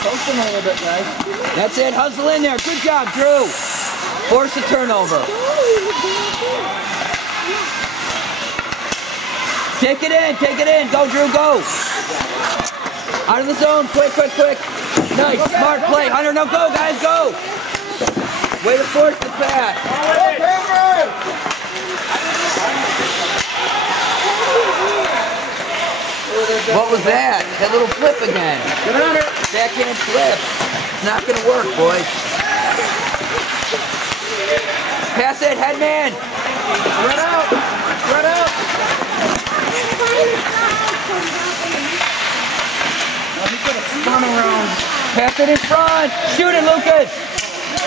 Post him a little bit, guys. That's it. Hustle in there. Good job, Drew. Force the turnover. Take it in. Take it in. Go, Drew. Go. Out of the zone. Quick, quick, quick. Nice. Smart play. Hunter, no, go, guys. Go. Way to force the pass. What was that? That little flip again. Backhand flip. Not going to work, boys. Pass it, headman. Spread out. Spread out. He's going to spun around. Pass it in front. Shoot it, Lucas.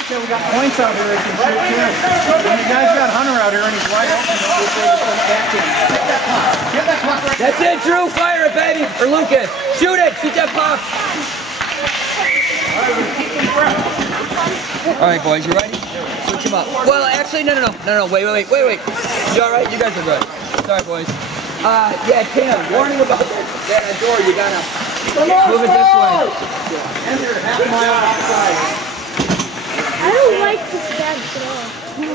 Okay, we got points out here. You guys got Hunter out here and he's wide open. Get that puck right. That's it, Drew. Fire it, baby. Or Lucas. Shoot it. Shoot that puck. All right, boys. You ready? Switch them up. Well, actually, no. Wait. You all right? You guys are good. Sorry, boys. Yeah, Tim. Warning about that door. You gotta move it this way. Enter half a mile outside. I don't like this bad throw.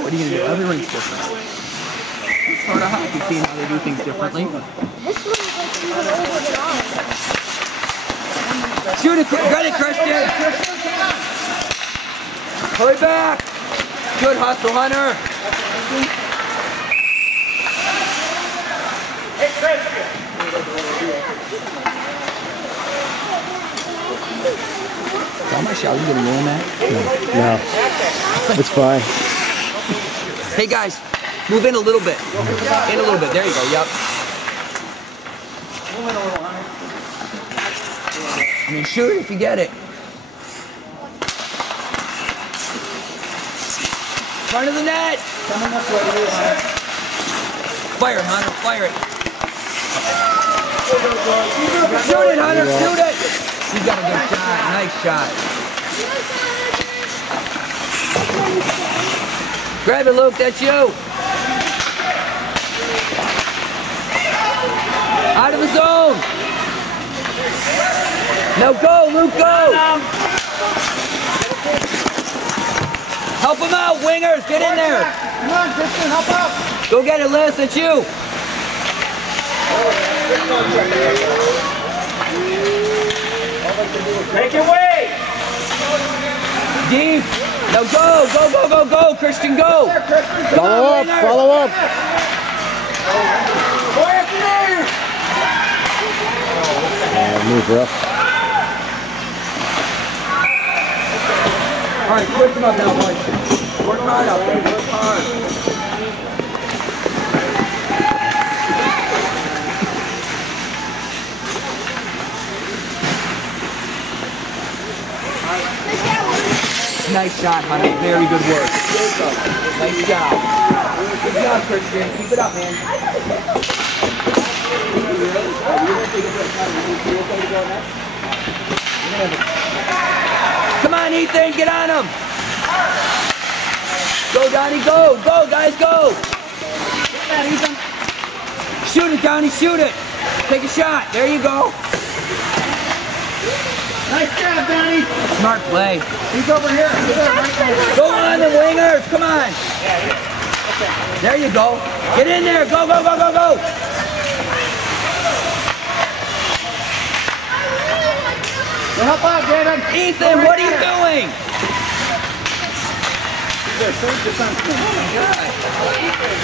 What are you gonna do? Every rink's different. It's part of hockey, seeing how they do things differently. This one is like even older than ours. Shoot it, get it, Christian. Hurry back. Good hustle, Hunter. Hey, Fraser. Got my shot. You gonna ruin that? No. It's fine. Hey guys, move in a little bit. In a little bit. There you go. Yep. Move in a little, Hunter. I mean, shoot it if you get it. Front of the net. Coming this way, Hunter. Fire it, Hunter. Fire it. Shoot it, Hunter. Shoot it. You got a good shot. Nice shot. Grab it, Luke. That's you. Out of the zone. Now go, Luke, go. Help him out, wingers. Get in there. Come on, Christian, help out. Go get it, Liz. It's you. Make your way. Deep. Now go, Christian, go. Follow up. Move rough. All right, switch them up now, boys. Work hard out there, work hard. Nice shot, honey. Very good work. Nice job. Good job, Christian. Keep it up, man. Come on, Ethan. Get on him. Go, Donnie. Go. Go, guys. Go. Shoot it, Donnie. Shoot it. Take a shot. There you go. Nice job, Donnie. Smart play. He's over here. Go on, the wingers. Come on. There you go. Get in there. Go. Help out, David. Ethan, what are you doing?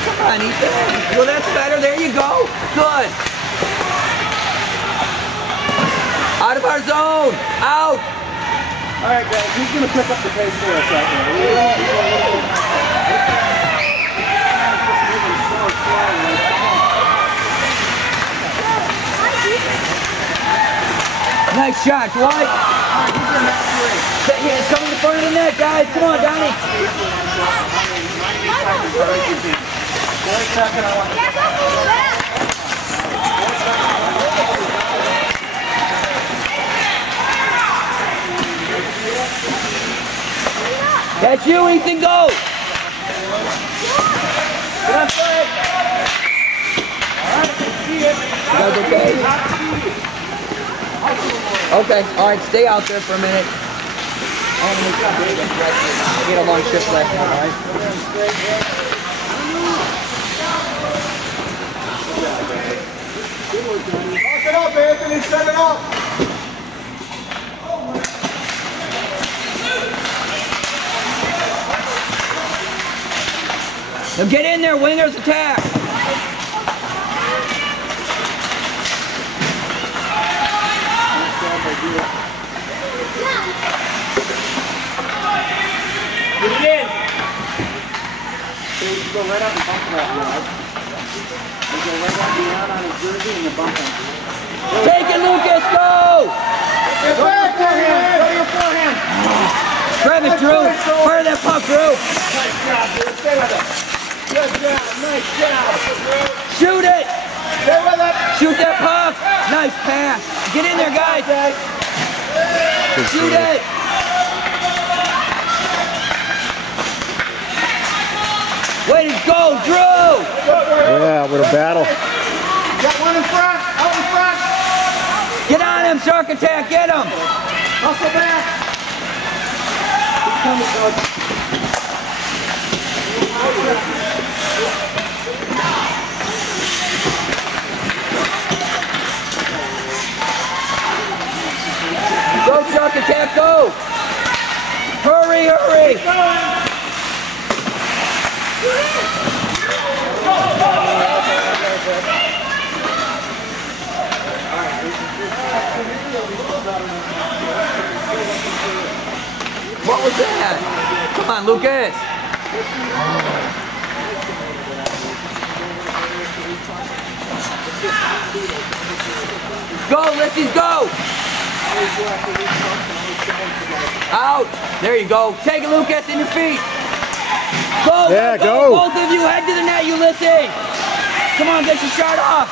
Come on, Ethan. Well, that's better. There you go. Good. Out of our zone. Out. All right, guys. Who's going to pick up the pace for us out there? Nice shot, Dwight. Yeah, it's coming to front of the net, guys. Come on, Donnie. That's you, Ethan. Go. Get on, Fred. All right, see it. You guys okay? Okay, all right, stay out there for a minute. I get a long shift left now, all right? Lock it up, Anthony, set it up. Now get in there, wingers attack. Get it in. So you go right up and bump that, right? You go right up and down on his jersey and you bump him. Take it, Lucas, go! Get back there, hand. Go to your forehand. Grab it, Drew. Fire that puck, Drew. Nice job, dude. Stay with it. Good job. Nice job. Shoot it. Stay with it. Shoot that puck. Nice pass. Get in there, guys. Shoot it. Way to go, Drew. Yeah, with a battle. Got one in front. Out in front. Get on him, shark attack. Get him. Hustle back. He's coming, coach. Go, shark attack, go. Hurry, hurry. What was that? Come on, Lucas. Go, Lissies, go. Out. There you go. Take it, Lucas, in your feet. Go, Yeah, go. go. Both of you, head to the net, Ulysses. Come on, get your shot off.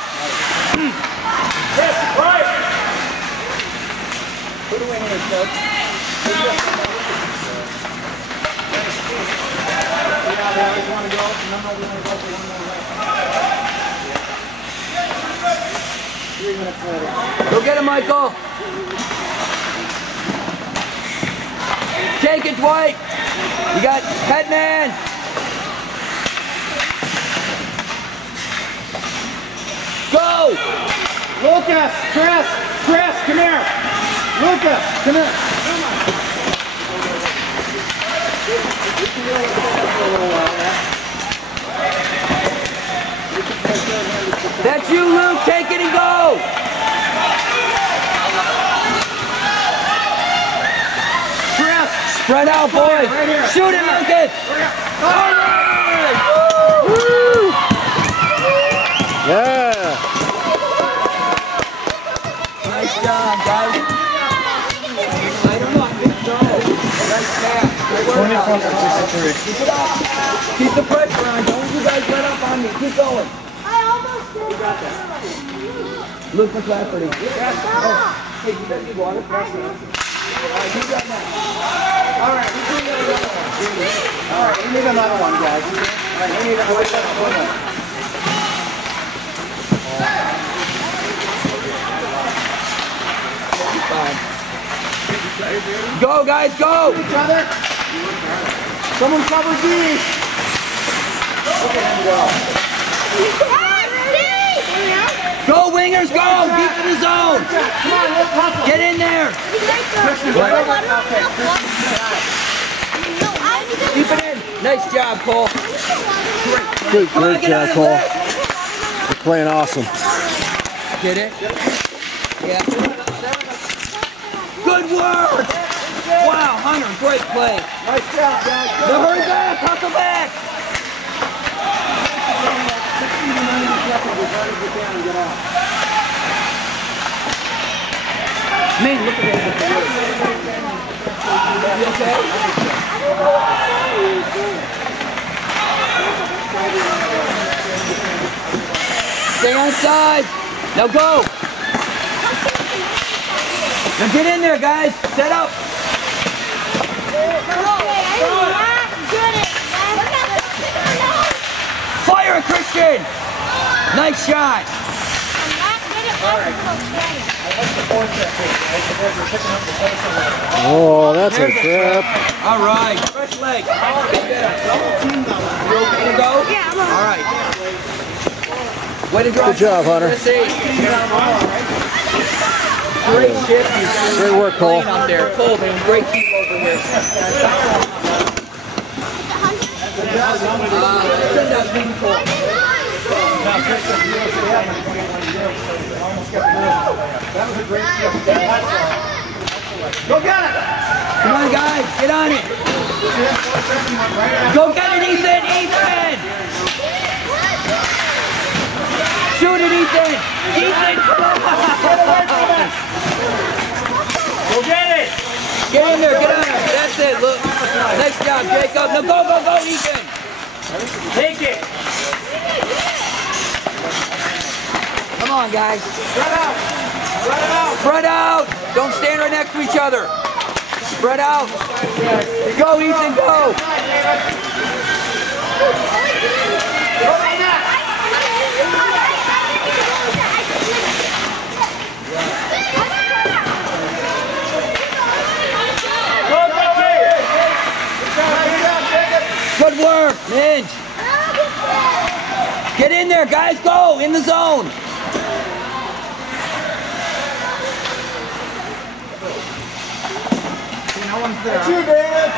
Yes, right. Put a wing in it, coach. Yeah, they always want to go. No, we want to go for one more leg. 3 minutes later. Go get him, Michael. Take it, Dwight. You got Headman. Go. Lucas, Chris, come here. Lucas, come here. Come on. You can really stand up for a little while now. That's you, Luke. Take it and go. Chris, Spread out, boys. Right here. Shoot it, Lucas. All right. Woo. Yeah. Nice job, guys. I don't know. I think so. Nice pass. Good work. Keep it up. Keep the pressure on. Don't you guys let up on me. Keep going. I almost did. You got that. Luke McClafferty. Hey, you guys need water? Alright, you got that. Alright, we need another one. Alright, we need another one, guys. Alright, we need another one. Go, guys, go! Each other. Someone cover D. Look at him go. Go, wingers, go! Deep in the zone! Come on, let's hustle. Get in there! Keep it in. Nice job, Cole. Great job, Cole. You're playing awesome. Get it? Yeah. Good work! Wow, Hunter, great play. Nice job, guys. Now hurry back, hustle back! Man, look at that. You okay? Stay on side. Now go. Now get in there, guys. Set up. Fire it, Christian. Nice shot. I'm not good at Oh, that's a trip. All right, fresh leg. You okay to go? Yeah, I'm all right. Way to draw. Good job, Hunter. Great shift. Great work, Cole. Out there, Cole, man, great keep over here. Send that big Cole. Go get it! Come on, guys, get on it. Go get it, Ethan! Ethan! Shoot it, Ethan! Ethan, come on! Get away from it! Go get it! Get in there, get on there. That's it, look. Nice job, Jacob. Now go, go, go, Ethan! Take it! Come on, guys. Spread out! Spread out! Spread out! Don't stand right next to each other. Spread out. Go, Ethan, go! Good work, Minge. Get in there, guys, go! In the zone! No one's there. It's you, David.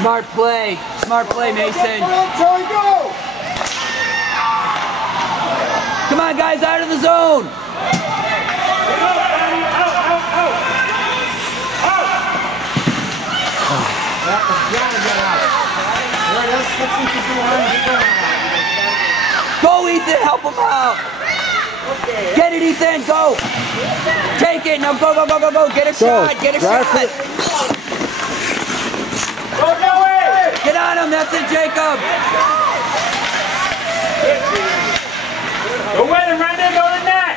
Smart play, Mason. Charlie, go! Come on, guys, out of the zone. Go, Ethan, help him out. Get it, Ethan, go. Take it, now go, go, go, go, go. Get a shot, get a shot. Go, Joey! Get on him, that's it, Jacob. Go with him, Brendan, go to the net!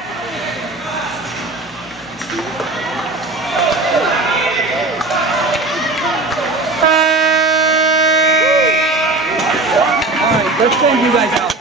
All right, let's send you guys out.